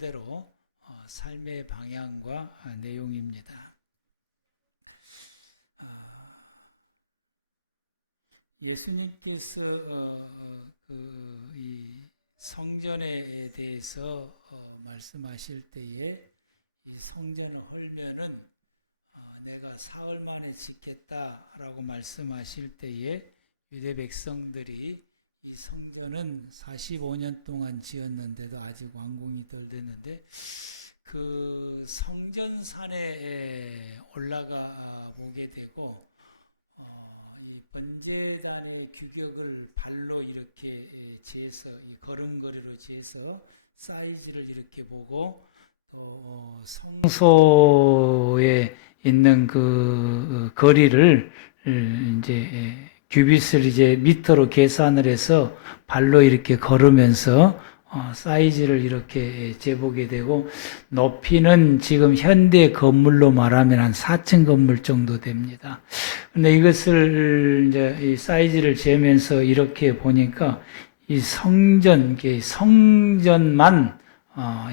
나름대로 삶의 방향과 내용입니다. 예수님께서 이 성전에 대해서 말씀하실 때에 이 성전을 헐면은 내가 사흘 만에 짓겠다라고 말씀하실 때에 유대 백성들이 이 성전은 45년 동안 지었는데도 아직 완공이 덜 됐는데 그 성전산에 올라가 보게 되고 이 번제단의 규격을 발로 이렇게 재서 이 걸음걸이로 재서 사이즈를 이렇게 보고 또 성소에 있는 그 거리를 이제 규빗을 이제 미터로 계산을 해서 발로 이렇게 걸으면서 사이즈를 이렇게 재보게 되고 높이는 지금 현대 건물로 말하면 한 4층 건물 정도 됩니다. 근데 이것을 이제 이 사이즈를 재면서 이렇게 보니까 이 성전만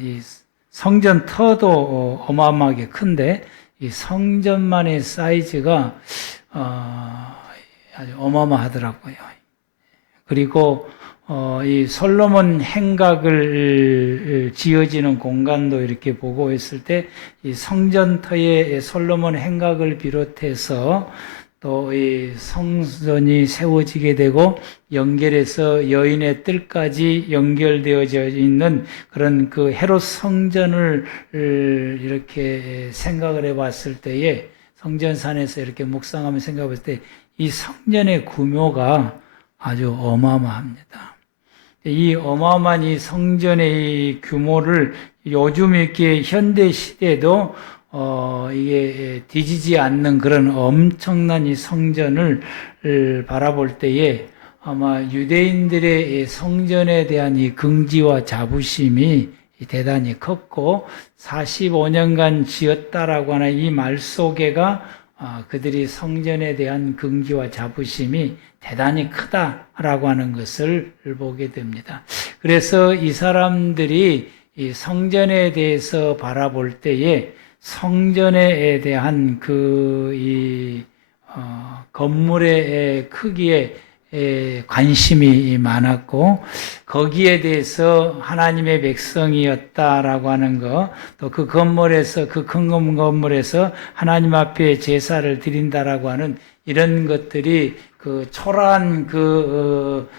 이 성전 터도 어마어마하게 큰데 이 성전만의 사이즈가 아주 어마어마하더라고요. 그리고 이 솔로몬 행각을 지어지는 공간도 이렇게 보고 있을 때 이 성전터에 솔로몬 행각을 비롯해서 또 이 성전이 세워지게 되고 연결해서 여인의 뜰까지 연결되어져 있는 그런 그 헤롯 성전을 이렇게 생각을 해봤을 때에 성전산에서 이렇게 묵상하며 생각했을 때 이 성전의 규모가 아주 어마어마합니다. 이 어마어마한 이 성전의 이 규모를 요즘 이렇게 현대 시대에도 이게 뒤지지 않는 그런 엄청난 이 성전을 바라볼 때에 아마 유대인들의 성전에 대한 이 긍지와 자부심이 대단히 컸고 45년간 지었다라고 하는 이 말 속에가 그들이 성전에 대한 긍지와 자부심이 대단히 크다라고 하는 것을 보게 됩니다. 그래서 이 사람들이 이 성전에 대해서 바라볼 때에 성전에 대한 건물의 크기에 관심이 많았고 거기에 대해서 하나님의 백성이었다라고 하는 것, 또 그 건물에서 그 큰 건물에서 하나님 앞에 제사를 드린다라고 하는 이런 것들이 그 초라한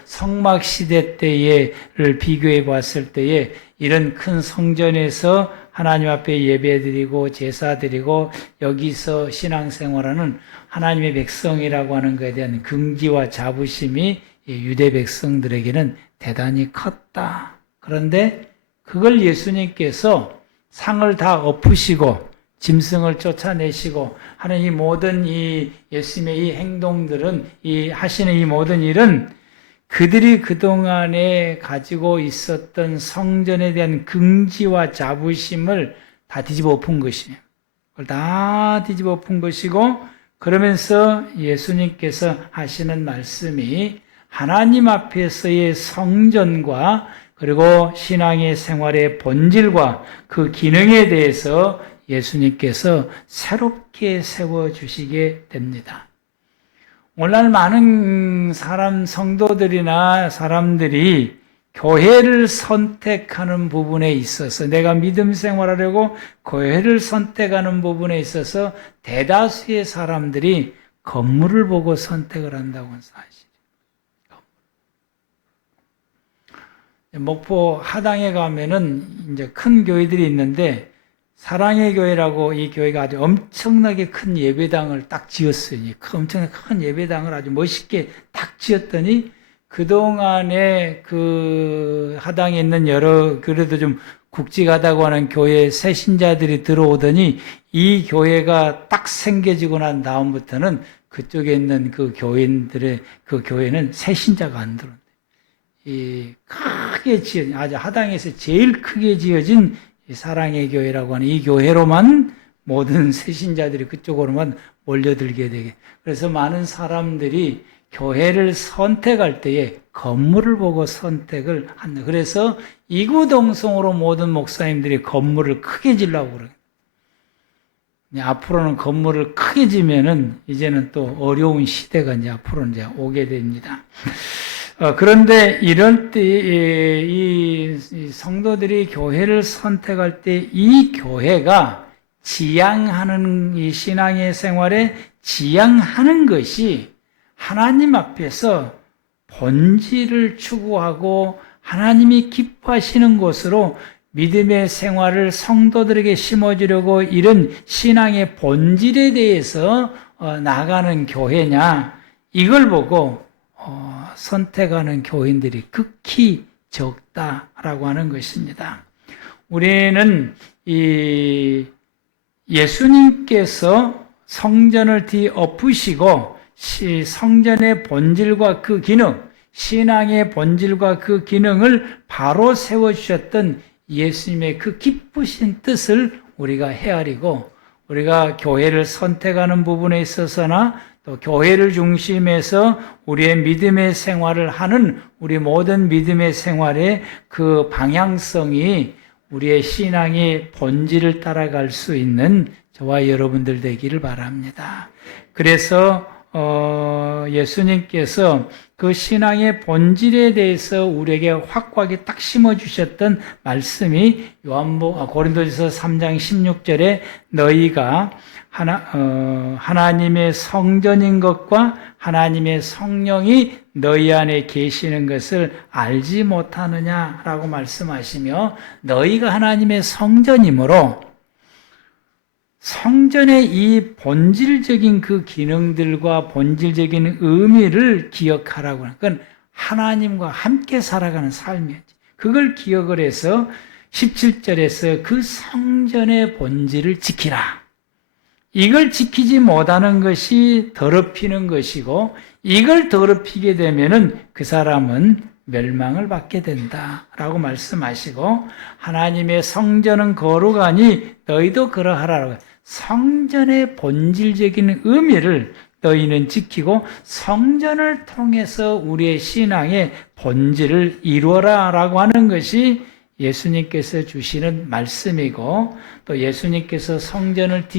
성막 시대 때를 비교해 봤을 때에 이런 큰 성전에서 하나님 앞에 예배드리고 제사드리고 여기서 신앙생활하는 하나님의 백성이라고 하는 것에 대한 긍지와 자부심이 유대 백성들에게는 대단히 컸다. 그런데 그걸 예수님께서 상을 다 엎으시고 짐승을 쫓아내시고 하는 이 모든 이 예수님의 이 행동들은 하시는 이 모든 일은 그들이 그동안에 가지고 있었던 성전에 대한 긍지와 자부심을 다 뒤집어 엎은 것이에요. 그걸 다 뒤집어 엎은 것이고 그러면서 예수님께서 하시는 말씀이 하나님 앞에서의 성전과 그리고 신앙의 생활의 본질과 그 기능에 대해서 예수님께서 새롭게 세워주시게 됩니다. 오늘날 많은 성도들이나 사람들이 교회를 선택하는 부분에 있어서 내가 믿음 생활하려고 교회를 선택하는 부분에 있어서 대다수의 사람들이 건물을 보고 선택을 한다고 하는 사실이에요. 목포 하당에 가면은 이제 큰 교회들이 있는데 사랑의 교회라고 이 교회가 아주 엄청나게 큰 예배당을 딱 지었어요. 엄청나게 큰 예배당을 아주 멋있게 딱 지었더니 그동안에 그 하당에 있는 그래도 좀 굵직하다고 하는 교회 새 신자들이 들어오더니 이 교회가 딱 생겨지고 난 다음부터는 그쪽에 있는 그 교인들의 그 교회는 새 신자가 안 들어온대. 이 크게 지어진, 아주 하당에서 제일 크게 지어진 사랑의 교회라고 하는 이 교회로만 모든 새신자들이 그쪽으로만 몰려들게 되게. 그래서 많은 사람들이 교회를 선택할 때에 건물을 보고 선택을 한다. 그래서 이구동성으로 모든 목사님들이 건물을 크게 지려고 그래요. 앞으로는 건물을 크게 지면은 이제는 또 어려운 시대가 이제 앞으로 이제 오게 됩니다. 그런데 이런 때, 이 성도들이 교회를 선택할 때 이 교회가 지향하는 이 신앙의 생활에 지향하는 것이 하나님 앞에서 본질을 추구하고 하나님이 기뻐하시는 것으로 믿음의 생활을 성도들에게 심어주려고 이런 신앙의 본질에 대해서 나가는 교회냐, 이걸 보고 선택하는 교인들이 극히 적다라고 하는 것입니다. 우리는 이 예수님께서 성전을 뒤엎으시고 성전의 본질과 그 기능, 신앙의 본질과 그 기능을 바로 세워주셨던 예수님의 그 기쁘신 뜻을 우리가 헤아리고, 우리가 교회를 선택하는 부분에 있어서나 또 교회를 중심해서 우리의 믿음의 생활을 하는 우리 모든 믿음의 생활의 그 방향성이 우리의 신앙의 본질을 따라갈 수 있는 저와 여러분들 되기를 바랍니다. 그래서 예수님께서 그 신앙의 본질에 대해서 우리에게 확고하게 딱 심어주셨던 말씀이 고린도전서 3장 16절에 너희가 하나님의 성전인 것과 하나님의 성령이 너희 안에 계시는 것을 알지 못하느냐라고 말씀하시며, 너희가 하나님의 성전이므로 성전의 이 본질적인 그 기능들과 본질적인 의미를 기억하라고 하는, 그건 하나님과 함께 살아가는 삶이었지. 그걸 기억을 해서 17절에서 그 성전의 본질을 지키라. 이걸 지키지 못하는 것이 더럽히는 것이고, 이걸 더럽히게 되면은 그 사람은 멸망을 받게 된다라고 말씀하시고, 하나님의 성전은 거룩하니 너희도 그러하라고. 성전의 본질적인 의미를 너희는 지키고 성전을 통해서 우리의 신앙의 본질을 이루어라라고 하는 것이 예수님께서 주시는 말씀이고, 또 예수님께서 성전을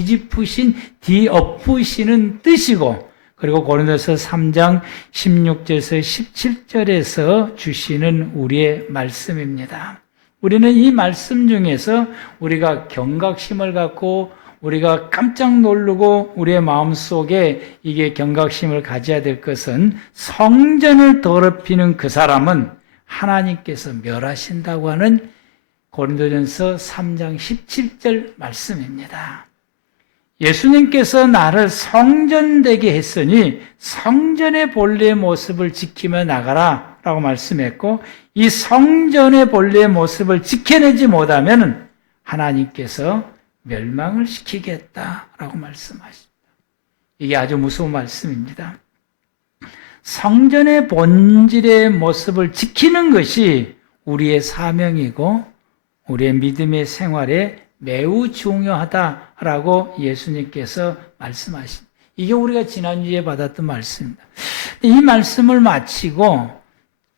뒤엎으시는 뜻이고, 그리고 고린도서 3장 16절에서 17절에서 주시는 우리의 말씀입니다. 우리는 이 말씀 중에서 우리가 경각심을 갖고 우리가 깜짝 놀라고 우리의 마음속에 이게 경각심을 가져야 될 것은, 성전을 더럽히는 그 사람은 하나님께서 멸하신다고 하는 고린도전서 3장 17절 말씀입니다. 예수님께서 나를 성전되게 했으니 성전의 본래의 모습을 지키며 나가라 라고 말씀했고, 이 성전의 본래의 모습을 지켜내지 못하면 하나님께서 멸망을 시키겠다라고 말씀하십니다. 이게 아주 무서운 말씀입니다. 성전의 본질의 모습을 지키는 것이 우리의 사명이고 우리의 믿음의 생활에 매우 중요하다라고 예수님께서 말씀하십니다. 이게 우리가 지난주에 받았던 말씀입니다. 이 말씀을 마치고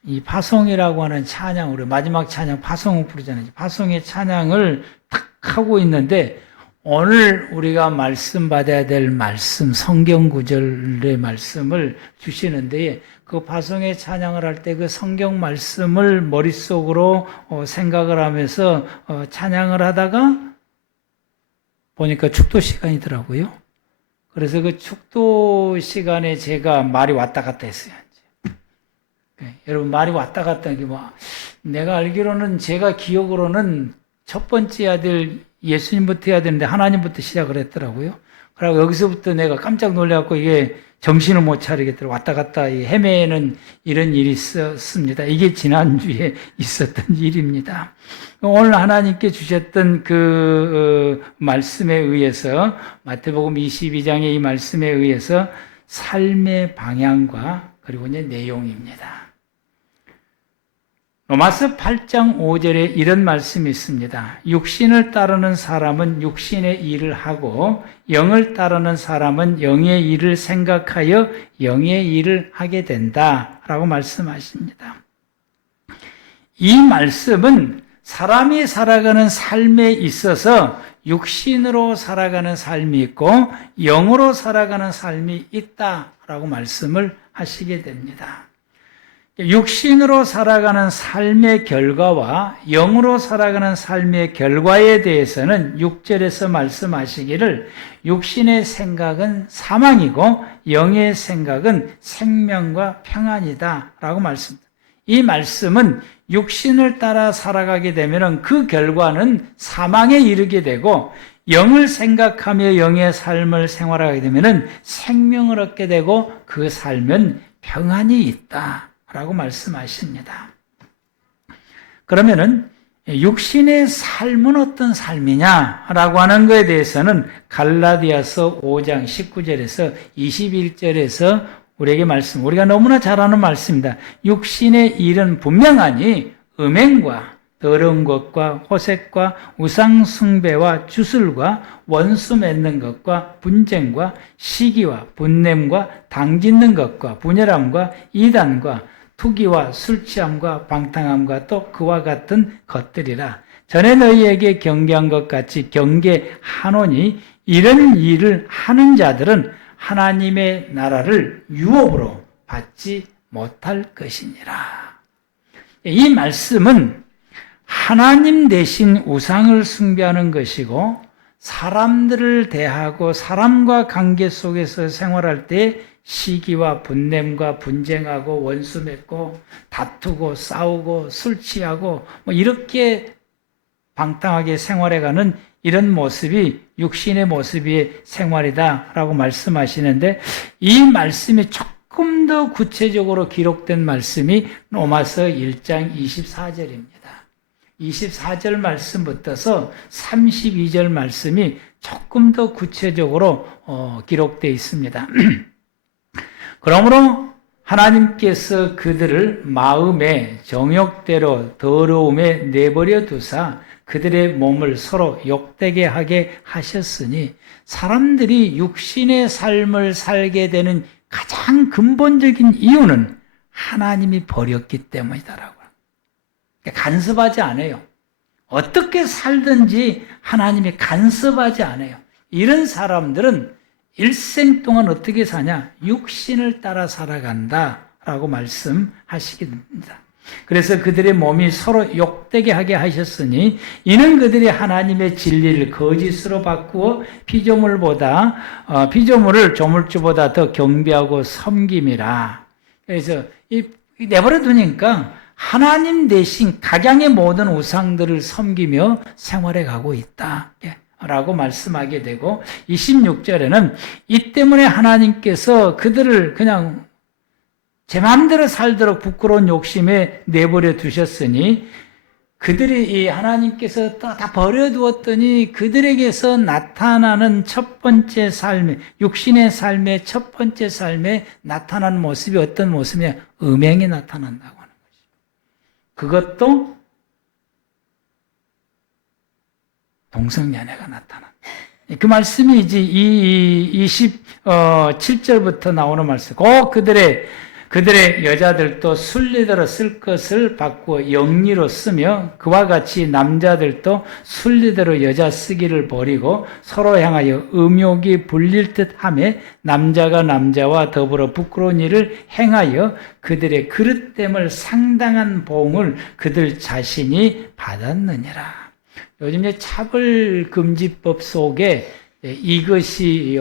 이 파송이라고 하는 찬양, 우리 마지막 찬양 파송을 부르잖아요. 파송의 찬양을 탁 하고 있는데, 오늘 우리가 말씀 받아야 될 말씀, 성경 구절의 말씀을 주시는데, 그 파송의 찬양을 할 때 그 성경 말씀을 머릿속으로 생각을 하면서 찬양을 하다가 보니까 축도 시간이더라고요. 그래서 그 축도 시간에 제가 말이 왔다 갔다 했어요. 여러분, 말이 왔다 갔다 하는 게 내가 알기로는, 제가 기억으로는 첫 번째 해야 될 예수님부터 해야 되는데 하나님부터 시작을 했더라고요. 그리고 여기서부터 내가 깜짝 놀라갖고 이게 정신을 못 차리겠더라고요. 왔다 갔다 헤매는 이런 일이 있었습니다. 이게 지난주에 있었던 일입니다. 오늘 하나님께 주셨던 그 말씀에 의해서, 마태복음 22장의 이 말씀에 의해서 삶의 방향과 그리고 이제 내용입니다. 로마서 8장 5절에 이런 말씀이 있습니다. 육신을 따르는 사람은 육신의 일을 하고 영을 따르는 사람은 영의 일을 생각하여 영의 일을 하게 된다라고 말씀하십니다. 이 말씀은 사람이 살아가는 삶에 있어서 육신으로 살아가는 삶이 있고 영으로 살아가는 삶이 있다라고 말씀을 하시게 됩니다. 육신으로 살아가는 삶의 결과와 영으로 살아가는 삶의 결과에 대해서는 6절에서 말씀하시기를 육신의 생각은 사망이고 영의 생각은 생명과 평안이다 라고 말씀합니다. 이 말씀은 육신을 따라 살아가게 되면 그 결과는 사망에 이르게 되고 영을 생각하며 영의 삶을 생활하게 되면 생명을 얻게 되고 그 삶은 평안이 있다 라고 말씀하십니다. 그러면은 육신의 삶은 어떤 삶이냐라고 하는 것에 대해서는 갈라디아서 5장 19절에서 21절에서 우리에게 우리가 너무나 잘 아는 말씀입니다. 육신의 일은 분명하니 음행과 더러운 것과 호색과 우상 숭배와 주술과 원수 맺는 것과 분쟁과 시기와 분냄과 당짓는 것과 분열함과 이단과 투기와 술취함과 방탕함과 또 그와 같은 것들이라. 전에 너희에게 경계한 것 같이 경계하노니 이런 일을 하는 자들은 하나님의 나라를 유업으로 받지 못할 것이니라. 이 말씀은 하나님 대신 우상을 숭배하는 것이고 사람들을 대하고 사람과 관계 속에서 생활할 때 시기와 분냄과 분쟁하고 원수 맺고 다투고 싸우고 술 취하고 이렇게 방탕하게 생활해가는 이런 모습이 육신의 모습의 생활이다라고 말씀하시는데 이 말씀이 조금 더 구체적으로 기록된 말씀이 로마서 1장 24절입니다. 24절 말씀부터서 32절 말씀이 조금 더 구체적으로 기록되어 있습니다. 그러므로 하나님께서 그들을 마음의 정욕대로 더러움에 내버려 두사 그들의 몸을 서로 욕되게 하게 하셨으니 사람들이 육신의 삶을 살게 되는 가장 근본적인 이유는 하나님이 버렸기 때문이다라고. 간섭하지 않아요. 어떻게 살든지 하나님이 간섭하지 않아요. 이런 사람들은 일생 동안 어떻게 사냐? 육신을 따라 살아간다라고 말씀하시게 됩니다. 그래서 그들의 몸이 서로 욕되게 하게 하셨으니 이는 그들이 하나님의 진리를 거짓으로 바꾸어 피조물을 조물주보다 더 경배하고 섬김이라. 그래서 내버려 두니까 하나님 대신 각양의 모든 우상들을 섬기며 생활해 가고 있다 라고 말씀하게 되고 26절에는 이 때문에 하나님께서 그들을 그냥 제 마음대로 살도록 부끄러운 욕심에 내버려 두셨으니 그들이 이 하나님께서 다 버려두었더니 그들에게서 나타나는 첫 번째 삶, 육신의 삶의 첫 번째 삶에 나타나는 모습이 어떤 모습이냐? 음행이 나타난다고 하는 것이죠. 그것도 동성연애가 나타난다. 그 말씀이 이제 27절부터 나오는 말씀. 꼭 그들의 여자들도 순리대로 쓸 것을 바꾸어 영리로 쓰며 그와 같이 남자들도 순리대로 여자 쓰기를 버리고 서로 향하여 음욕이 불릴 듯하며 남자가 남자와 더불어 부끄러운 일을 행하여 그들의 그릇됨을 상당한 보응을 그들 자신이 받았느니라. 요즘 차별금지법 속에 이것이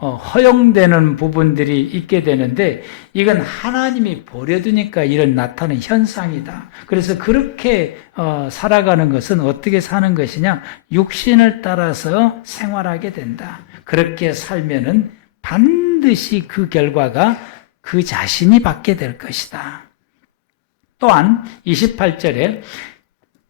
허용되는 부분들이 있게 되는데 이건 하나님이 버려두니까 이런 나타나는 현상이다. 그래서 그렇게 살아가는 것은 어떻게 사는 것이냐? 육신을 따라서 생활하게 된다. 그렇게 살면은 반드시 그 결과가 그 자신이 받게 될 것이다. 또한 28절에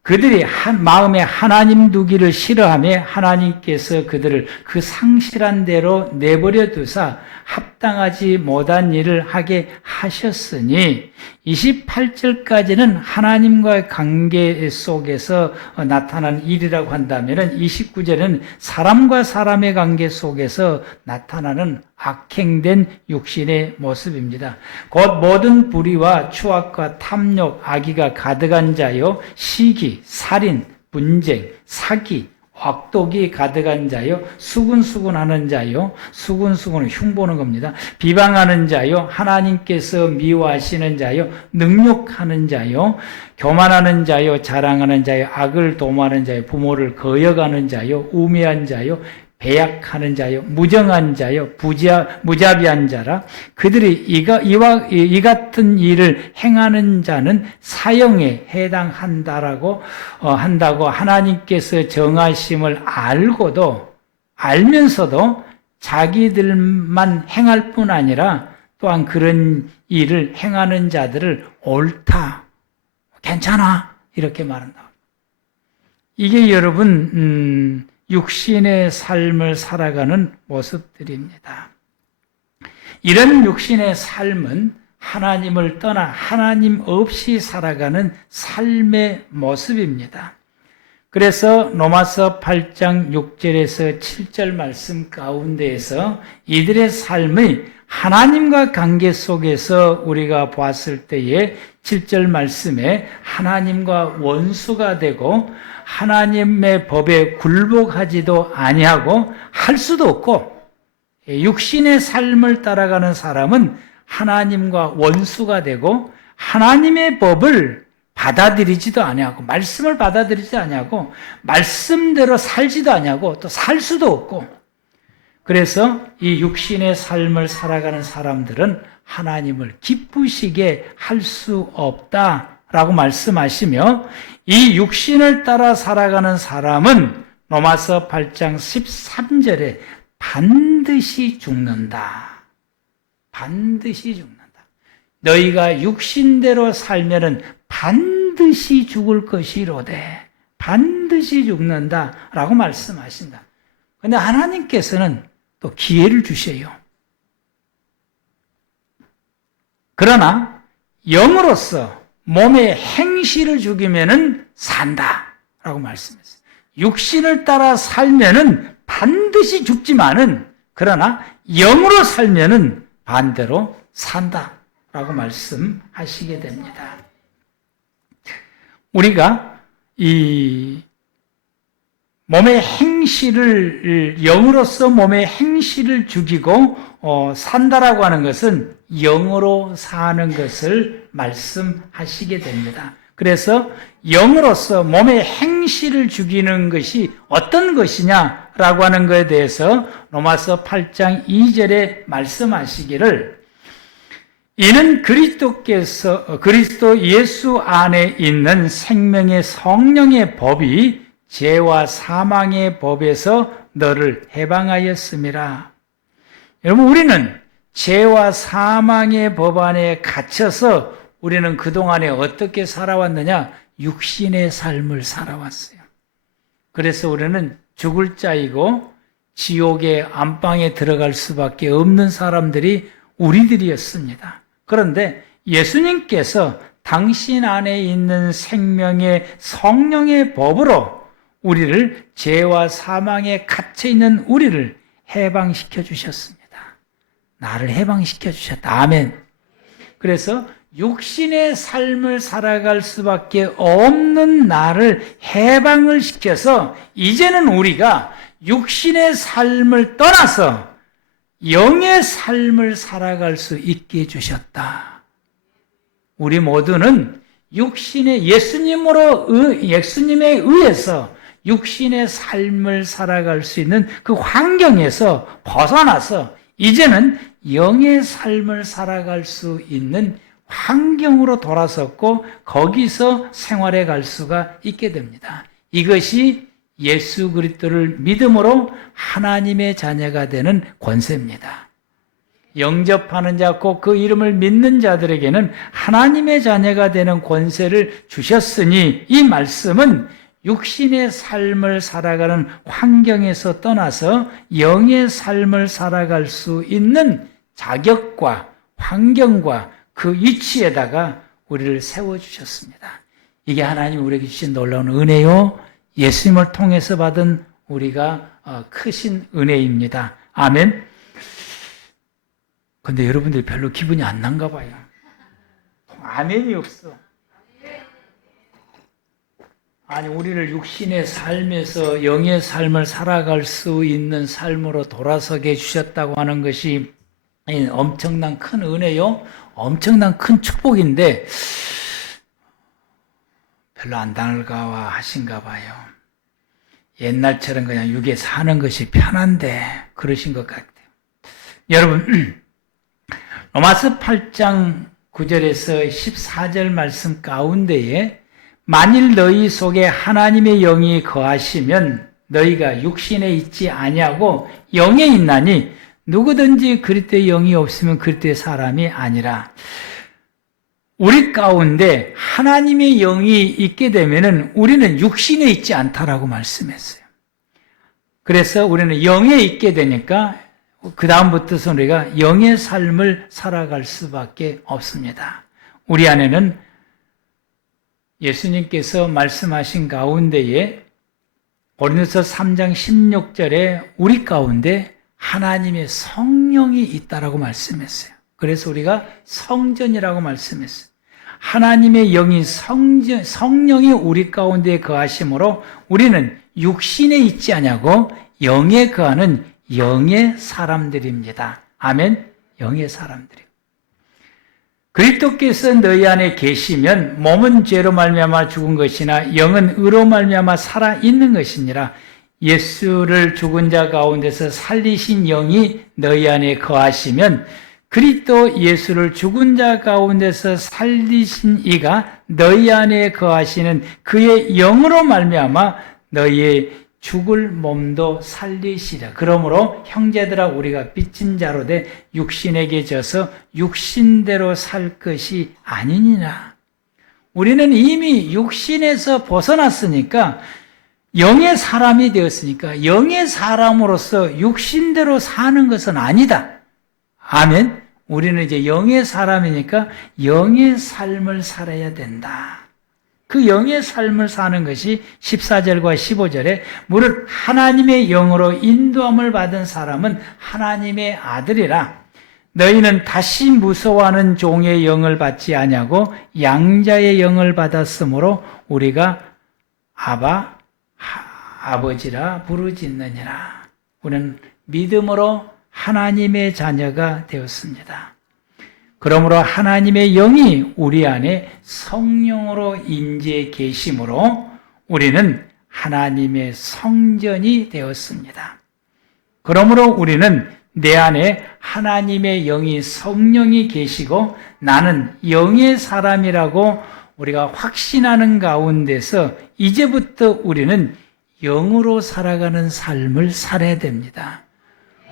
그들이 마음에 하나님 두기를 싫어하며 하나님께서 그들을 그 상실한 대로 내버려 두사 합당하지 못한 일을 하게 하셨으니 28절까지는 하나님과의 관계 속에서 나타난 일이라고 한다면 29절은 사람과 사람의 관계 속에서 나타나는 악행된 육신의 모습입니다. 곧 모든 불의와 추악과 탐욕, 악의가 가득한 자요, 시기, 살인, 분쟁, 사기, 악독이 가득한 자요, 수군수군하는 자요, 수군수군은 흉보는 겁니다. 비방하는 자요, 하나님께서 미워하시는 자요, 능욕하는 자요, 교만하는 자요, 자랑하는 자요, 악을 도모하는 자요, 부모를 거역하는 자요, 우매한 자요, 배약하는 자요, 무정한 자요, 무자비한 자라. 그들이 이 같은 일을 행하는 자는 사형에 해당한다고 하나님께서 정하심을 알면서도 자기들만 행할 뿐 아니라 또한 그런 일을 행하는 자들을 옳다, 괜찮아 이렇게 말한다. 이게 여러분 육신의 삶을 살아가는 모습들입니다. 이런 육신의 삶은 하나님을 떠나 하나님 없이 살아가는 삶의 모습입니다. 그래서 로마서 8장 6절에서 7절 말씀 가운데에서 이들의 삶의 하나님과 관계 속에서 우리가 보았을 때에 7절 말씀에 하나님과 원수가 되고 하나님의 법에 굴복하지도 아니하고 할 수도 없고 육신의 삶을 따라가는 사람은 하나님과 원수가 되고 하나님의 법을 받아들이지도 아니하고 말씀을 받아들이지도 아니하고 말씀대로 살지도 아니하고 또 살 수도 없고 그래서 이 육신의 삶을 살아가는 사람들은 하나님을 기쁘시게 할 수 없다라고 말씀하시며 이 육신을 따라 살아가는 사람은 로마서 8장 13절에 반드시 죽는다. 반드시 죽는다. 너희가 육신대로 살면은 반드시 죽을 것이로되 반드시 죽는다라고 말씀하신다. 그런데 하나님께서는 또 기회를 주셔요. 그러나 영으로서 몸의 행실을 죽이면은 산다라고 말씀했어요. 육신을 따라 살면은 반드시 죽지만은 그러나 영으로 살면은 반대로 산다라고 말씀하시게 됩니다. 우리가 이 몸의 행실을 영으로서 몸의 행실을 죽이고 산다라고 하는 것은 영으로 사는 것을 말씀하시게 됩니다. 그래서 영으로서 몸의 행실을 죽이는 것이 어떤 것이냐라고 하는 것에 대해서 로마서 8장 2절에 말씀하시기를 이는 그리스도 예수 안에 있는 생명의 성령의 법이 죄와 사망의 법에서 너를 해방하였음이라. 여러분, 우리는 죄와 사망의 법 안에 갇혀서 우리는 그동안에 어떻게 살아왔느냐? 육신의 삶을 살아왔어요. 그래서 우리는 죽을 자이고 지옥의 안방에 들어갈 수밖에 없는 사람들이 우리들이었습니다. 그런데 예수님께서 당신 안에 있는 생명의 성령의 법으로 우리를 죄와 사망에 갇혀있는 우리를 해방시켜 주셨습니다. 나를 해방시켜 주셨다. 아멘. 그래서 육신의 삶을 살아갈 수밖에 없는 나를 해방을 시켜서 이제는 우리가 육신의 삶을 떠나서 영의 삶을 살아갈 수 있게 해주셨다. 우리 모두는 예수님에 의해서 육신의 삶을 살아갈 수 있는 그 환경에서 벗어나서 이제는 영의 삶을 살아갈 수 있는 환경으로 돌아섰고 거기서 생활해 갈 수가 있게 됩니다. 이것이 예수 그리스도를 믿음으로 하나님의 자녀가 되는 권세입니다. 영접하는 자, 곧 그 이름을 믿는 자들에게는 하나님의 자녀가 되는 권세를 주셨으니 이 말씀은 육신의 삶을 살아가는 환경에서 떠나서 영의 삶을 살아갈 수 있는 자격과 환경과 그 위치에다가 우리를 세워주셨습니다. 이게 하나님이 우리에게 주신 놀라운 은혜요, 예수님을 통해서 받은 우리가 크신 은혜입니다. 아멘. 근데 여러분들이 별로 기분이 안 난가 봐요. 아멘이 없어. 아니, 우리를 육신의 삶에서 영의 삶을 살아갈 수 있는 삶으로 돌아서게 해주셨다고 하는 것이 엄청난 큰 은혜요, 엄청난 큰 축복인데 별로 안 달가워 하신가 봐요. 옛날처럼 그냥 육에 사는 것이 편한데 그러신 것 같아요. 여러분, 로마서 8장 9절에서 14절 말씀 가운데에 만일 너희 속에 하나님의 영이 거하시면 너희가 육신에 있지 아니하고 영에 있나니 누구든지 그리스도의 영이 없으면 그리스도의 사람이 아니라. 우리 가운데 하나님의 영이 있게 되면은 우리는 육신에 있지 않다라고 말씀했어요. 그래서 우리는 영에 있게 되니까 그 다음부터서 우리가 영의 삶을 살아갈 수밖에 없습니다. 우리 안에는 예수님께서 말씀하신 가운데에 고린도서 3장 16절에 우리 가운데 하나님의 성령이 있다라고 말씀했어요. 그래서 우리가 성전이라고 말씀했어요. 하나님의 영이 성령이 우리 가운데 거하심으로 우리는 육신에 있지 아니하고 영에 거하는 영의 사람들입니다. 아멘. 영의 사람들이요. 그리스도께서 너희 안에 계시면 몸은 죄로 말미암아 죽은 것이나 영은 의로 말미암아 살아 있는 것이니라. 예수를 죽은 자 가운데서 살리신 영이 너희 안에 거하시면 그리스도 예수를 죽은 자 가운데서 살리신 이가 너희 안에 거하시는 그의 영으로 말미암아 너희의 죽을 몸도 살리시라. 그러므로 형제들아 우리가 빚진 자로 돼 육신에게 져서 육신대로 살 것이 아니니라. 우리는 이미 육신에서 벗어났으니까, 영의 사람이 되었으니까 영의 사람으로서 육신대로 사는 것은 아니다. 아멘. 우리는 이제 영의 사람이니까 영의 삶을 살아야 된다. 그 영의 삶을 사는 것이 14절과 15절에 무릇 하나님의 영으로 인도함을 받은 사람은 하나님의 아들이라. 너희는 다시 무서워하는 종의 영을 받지 아니하고 양자의 영을 받았으므로 우리가 아바 아버지라 부르짖느니라. 우리는 믿음으로 하나님의 자녀가 되었습니다. 그러므로 하나님의 영이 우리 안에 성령으로 인지해 계심으로 우리는 하나님의 성전이 되었습니다. 그러므로 우리는 내 안에 하나님의 영이 성령이 계시고 나는 영의 사람이라고 우리가 확신하는 가운데서 이제부터 우리는 영으로 살아가는 삶을 살아야 됩니다.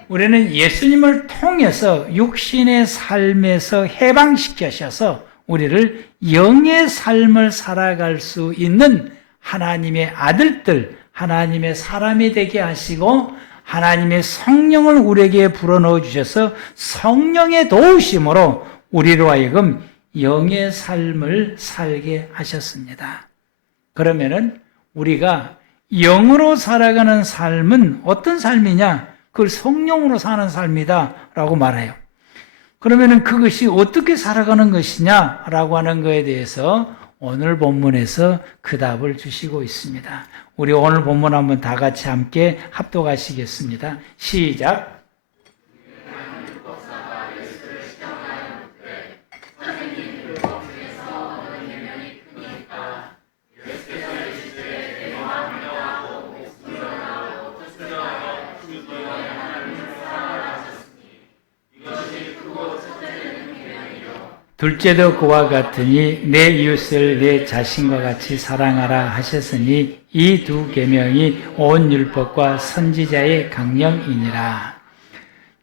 우리는 예수님을 통해서 육신의 삶에서 해방시키셔서 우리를 영의 삶을 살아갈 수 있는 하나님의 아들들, 하나님의 사람이 되게 하시고 하나님의 성령을 우리에게 불어넣어 주셔서 성령의 도우심으로 우리로 하여금 영의 삶을 살게 하셨습니다. 그러면은 우리가 영으로 살아가는 삶은 어떤 삶이냐? 그걸 성령으로 사는 삶이다 라고 말해요. 그러면은 그것이 어떻게 살아가는 것이냐라고 하는 것에 대해서 오늘 본문에서 그 답을 주시고 있습니다. 우리 오늘 본문 한번 다 같이 함께 합독하시겠습니다. 시작. 둘째도 그와 같으니 내 이웃을 내 자신과 같이 사랑하라 하셨으니 이 두 계명이 온 율법과 선지자의 강령이니라.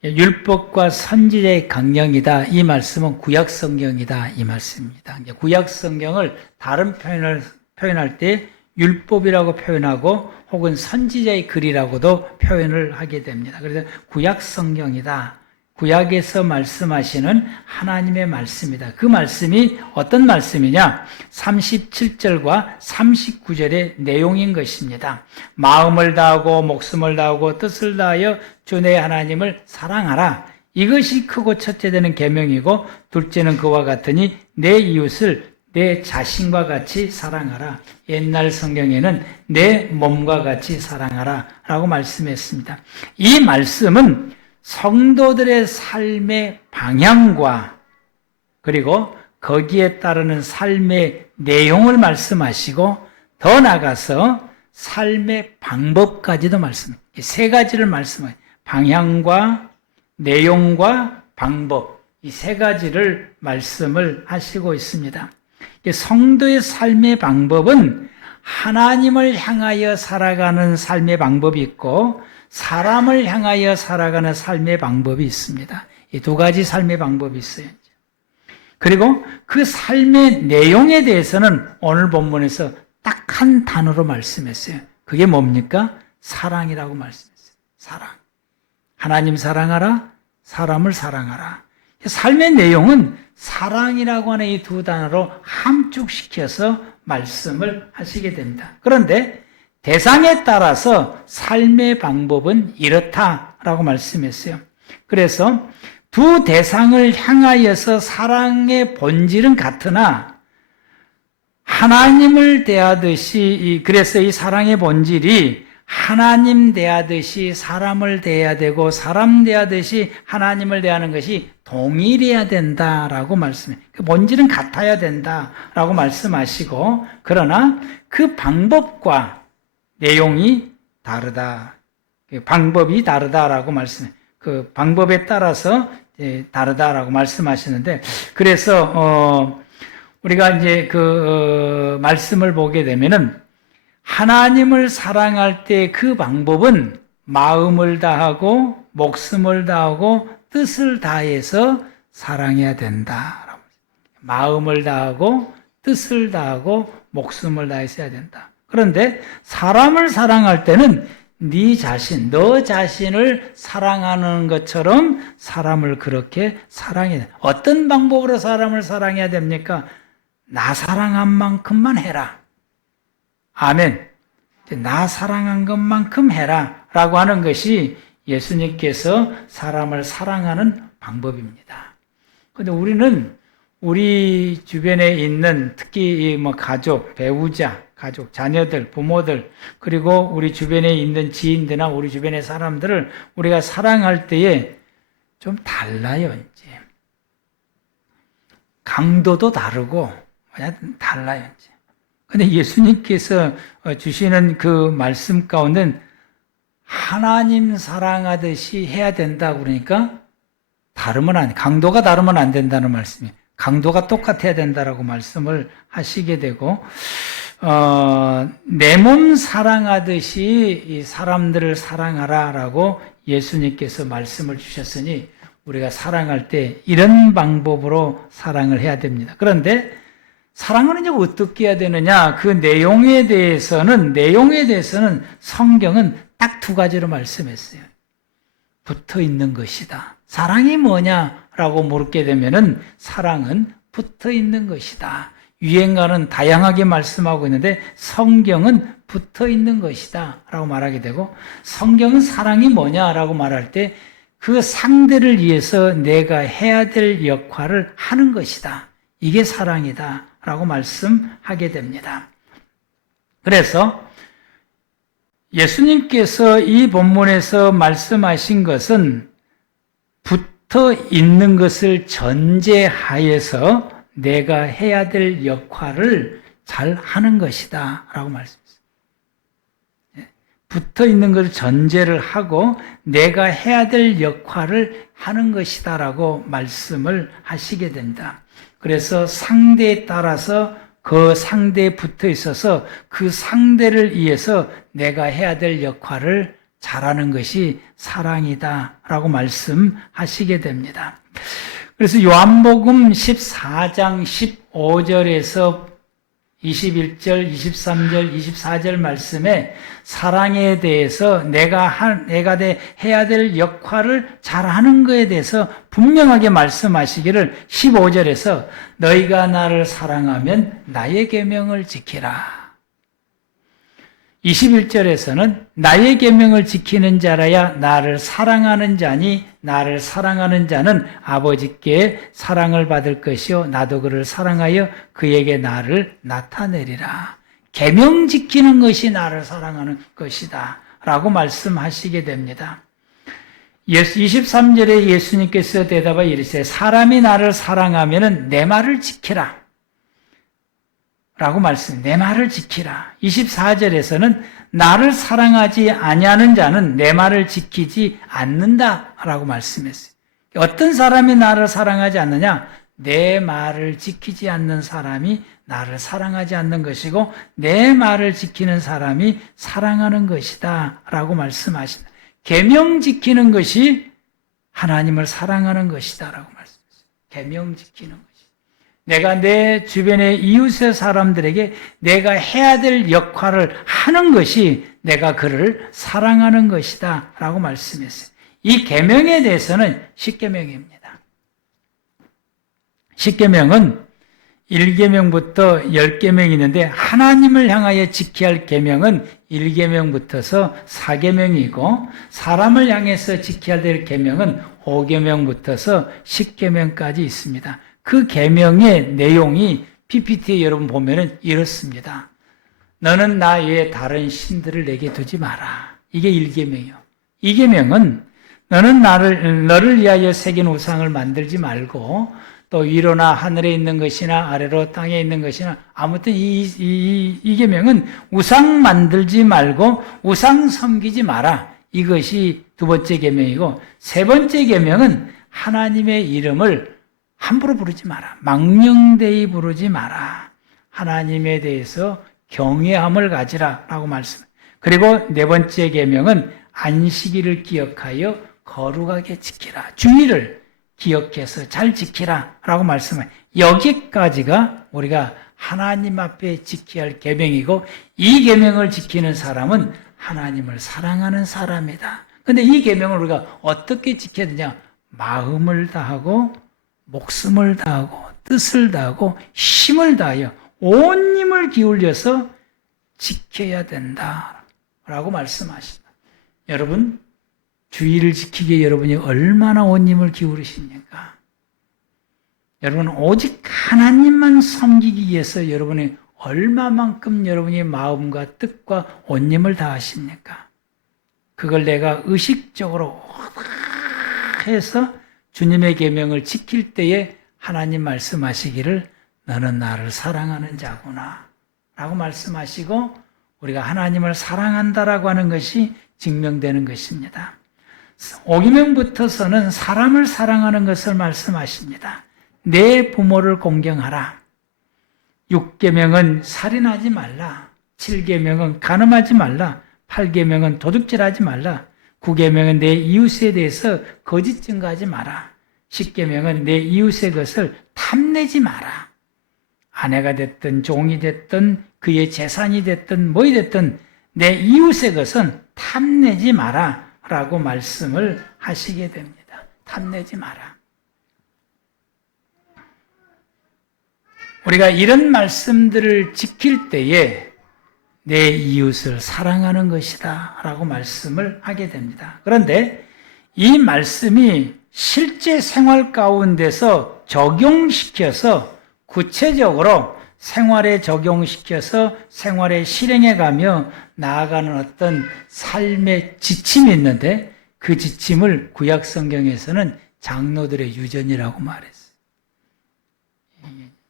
율법과 선지자의 강령이다. 이 말씀은 구약 성경이다. 이 말씀입니다. 구약 성경을 다른 표현을 표현할 때 율법이라고 표현하고 혹은 선지자의 글이라고도 표현을 하게 됩니다. 그래서 구약 성경이다. 구약에서 말씀하시는 하나님의 말씀이다. 그 말씀이 어떤 말씀이냐? 37절과 39절의 내용인 것입니다. 마음을 다하고 목숨을 다하고 뜻을 다하여 주 내 하나님을 사랑하라. 이것이 크고 첫째 되는 계명이고 둘째는 그와 같으니 내 이웃을 내 자신과 같이 사랑하라. 옛날 성경에는 내 몸과 같이 사랑하라 라고 말씀했습니다. 이 말씀은 성도들의 삶의 방향과 그리고 거기에 따르는 삶의 내용을 말씀하시고 더 나아가서 삶의 방법까지도 말씀해요. 세 가지를 말씀해요. 방향과 내용과 방법, 이 세 가지를 말씀을 하시고 있습니다. 성도의 삶의 방법은 하나님을 향하여 살아가는 삶의 방법이 있고 사람을 향하여 살아가는 삶의 방법이 있습니다. 이 두 가지 삶의 방법이 있어요. 그리고 그 삶의 내용에 대해서는 오늘 본문에서 딱 한 단어로 말씀했어요. 그게 뭡니까? 사랑이라고 말씀했어요. 사랑. 하나님 사랑하라, 사람을 사랑하라. 삶의 내용은 사랑이라고 하는 이 두 단어로 함축시켜서 말씀을 하시게 됩니다. 그런데 대상에 따라서 삶의 방법은 이렇다라고 말씀했어요. 그래서 두 대상을 향하여서 사랑의 본질은 같으나 하나님을 대하듯이, 그래서 이 사랑의 본질이 하나님 대하듯이 사람을 대해야 되고 사람 대하듯이 하나님을 대하는 것이 동일해야 된다라고 말씀해요. 그 본질은 같아야 된다라고 말씀하시고 그러나 그 방법과 내용이 다르다. 방법이 다르다라고 말씀해요. 그 방법에 따라서 다르다라고 말씀하시는데 그래서 우리가 이제 그 말씀을 보게 되면은 하나님을 사랑할 때 그 방법은 마음을 다하고 목숨을 다하고 뜻을 다해서 사랑해야 된다. 마음을 다하고 뜻을 다하고 목숨을 다해서 해야 된다. 그런데 사람을 사랑할 때는 네 자신, 너 자신을 사랑하는 것처럼 사람을 그렇게 사랑해야 돼. 어떤 방법으로 사람을 사랑해야 됩니까? 나 사랑한 만큼만 해라. 아멘. 나 사랑한 것만큼 해라 라고 하는 것이 예수님께서 사람을 사랑하는 방법입니다. 그런데 우리는 우리 주변에 있는 특히 뭐 가족, 배우자, 가족, 자녀들, 부모들 그리고 우리 주변에 있는 지인들이나 우리 주변의 사람들을 우리가 사랑할 때에 좀 달라요. 이제 강도도 다르고 달라요. 이제. 근데 예수님께서 주시는 그 말씀 가운데는 하나님 사랑하듯이 해야 된다고 그러니까 강도가 다르면 안 된다는 말씀이에요. 강도가 똑같아야 된다라고 말씀을 하시게 되고 내 몸 사랑하듯이 이 사람들을 사랑하라라고 예수님께서 말씀을 주셨으니 우리가 사랑할 때 이런 방법으로 사랑을 해야 됩니다. 그런데 사랑은 이제 어떻게 해야 되느냐? 그 내용에 대해서는 성경은 딱 두 가지로 말씀했어요. 붙어 있는 것이다. 사랑이 뭐냐라고 물게 되면은 사랑은 붙어 있는 것이다. 유행가는 다양하게 말씀하고 있는데 성경은 붙어 있는 것이다 라고 말하게 되고 성경은 사랑이 뭐냐라고 말할 때 그 상대를 위해서 내가 해야 될 역할을 하는 것이다. 이게 사랑이다 라고 말씀하게 됩니다. 그래서 예수님께서 이 본문에서 말씀하신 것은 붙어 있는 것을 전제하에서 내가 해야 될 역할을 잘 하는 것이다 라고 말씀했어요. 붙어 있는 것을 전제를 하고 내가 해야 될 역할을 하는 것이다 라고 말씀을 하시게 된다. 그래서 상대에 따라서 그 상대에 붙어 있어서 그 상대를 위해서 내가 해야 될 역할을 잘하는 것이 사랑이다 라고 말씀하시게 됩니다. 그래서 요한복음 14장 15절에서 21절, 23절, 24절 말씀에 사랑에 대해서 내가 해야 될 역할을 잘하는 것에 대해서 분명하게 말씀하시기를 15절에서 너희가 나를 사랑하면 나의 계명을 지키라. 21절에서는 나의 계명을 지키는 자라야 나를 사랑하는 자니 나를 사랑하는 자는 아버지께 사랑을 받을 것이요 나도 그를 사랑하여 그에게 나를 나타내리라. 계명 지키는 것이 나를 사랑하는 것이다 라고 말씀하시게 됩니다. 23절에 예수님께서 대답하여 이르시되 사람이 나를 사랑하면 내 말을 지키라 라고 내 말을 지키라. 24절에서는 나를 사랑하지 아니하는 자는 내 말을 지키지 않는다 라고 말씀했어요. 어떤 사람이 나를 사랑하지 않느냐? 내 말을 지키지 않는 사람이 나를 사랑하지 않는 것이고 내 말을 지키는 사람이 사랑하는 것이다 라고 말씀하신다. 계명 지키는 것이 하나님을 사랑하는 것이다 라고 말씀했어요. 계명 지키는 것. 내가 내 주변의 이웃의 사람들에게 내가 해야 될 역할을 하는 것이 내가 그를 사랑하는 것이다 라고 말씀했어요. 이 계명에 대해서는 십계명입니다. 십계명은 1계명부터 10계명이 있는데 하나님을 향하여 지켜야 할 계명은 1계명부터서 4계명이고 사람을 향해서 지켜야 될 계명은 5계명부터서 10계명까지 있습니다. 그 계명의 내용이 PPT에 여러분 보면은 이렇습니다. 너는 나 외에 다른 신들을 내게 두지 마라. 이게 1계명이요. 2계명은 너는 너를 위하여 새긴 우상을 만들지 말고 또 위로나 하늘에 있는 것이나 아래로 땅에 있는 것이나 아무튼 이 계명은 우상 만들지 말고 우상 섬기지 마라. 이것이 두 번째 계명이고 세 번째 계명은 하나님의 이름을 함부로 부르지 마라. 망령되이 부르지 마라. 하나님에 대해서 경외함을 가지라 라고 말씀해요. 그리고 네 번째 계명은 안식일을 기억하여 거룩하게 지키라. 주일을 기억해서 잘 지키라 라고 말씀해요. 여기까지가 우리가 하나님 앞에 지켜야 할 계명이고 이 계명을 지키는 사람은 하나님을 사랑하는 사람이다. 그런데 이 계명을 우리가 어떻게 지켜야 되냐? 마음을 다하고 목숨을 다하고 뜻을 다하고 힘을 다하여 온 힘을 기울여서 지켜야 된다라고 말씀하십니다. 여러분, 주의를 지키기에 여러분이 얼마나 온 힘을 기울이십니까? 여러분, 오직 하나님만 섬기기 위해서 여러분이 얼마만큼 여러분이 마음과 뜻과 온 힘을 다하십니까? 그걸 내가 의식적으로 해서 주님의 계명을 지킬 때에 하나님 말씀하시기를 너는 나를 사랑하는 자구나 라고 말씀하시고 우리가 하나님을 사랑한다라고 하는 것이 증명되는 것입니다. 5계명부터서는 사람을 사랑하는 것을 말씀하십니다. 내 부모를 공경하라. 6계명은 살인하지 말라. 7계명은 간음하지 말라. 8계명은 도둑질하지 말라. 9계명은 내 이웃에 대해서 거짓 증거하지 마라. 10계명은 내 이웃의 것을 탐내지 마라. 아내가 됐든 종이 됐든 그의 재산이 됐든 뭐이 됐든 내 이웃의 것은 탐내지 마라 라고 말씀을 하시게 됩니다. 탐내지 마라. 우리가 이런 말씀들을 지킬 때에 내 이웃을 사랑하는 것이다 라고 말씀을 하게 됩니다. 그런데 이 말씀이 실제 생활 가운데서 적용시켜서 구체적으로 생활에 적용시켜서 생활에 실행해 가며 나아가는 어떤 삶의 지침이 있는데 그 지침을 구약 성경에서는 장로들의 유전이라고 말했어요.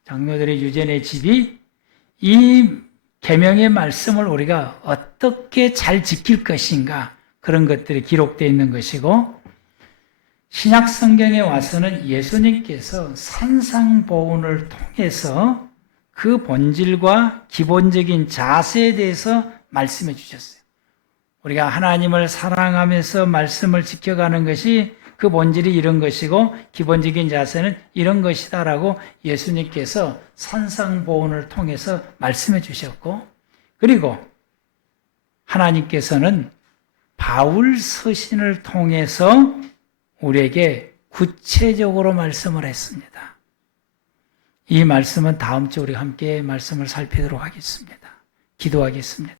장로들의 유전의 집이 이 계명의 말씀을 우리가 어떻게 잘 지킬 것인가 그런 것들이 기록되어 있는 것이고 신약 성경에 와서는 예수님께서 산상보훈을 통해서 그 본질과 기본적인 자세에 대해서 말씀해 주셨어요. 우리가 하나님을 사랑하면서 말씀을 지켜가는 것이 그 본질이 이런 것이고 기본적인 자세는 이런 것이다라고 예수님께서 산상보훈을 통해서 말씀해 주셨고, 그리고 하나님께서는 바울 서신을 통해서 우리에게 구체적으로 말씀을 했습니다. 이 말씀은 다음 주 우리 함께 말씀을 살피도록 하겠습니다. 기도하겠습니다.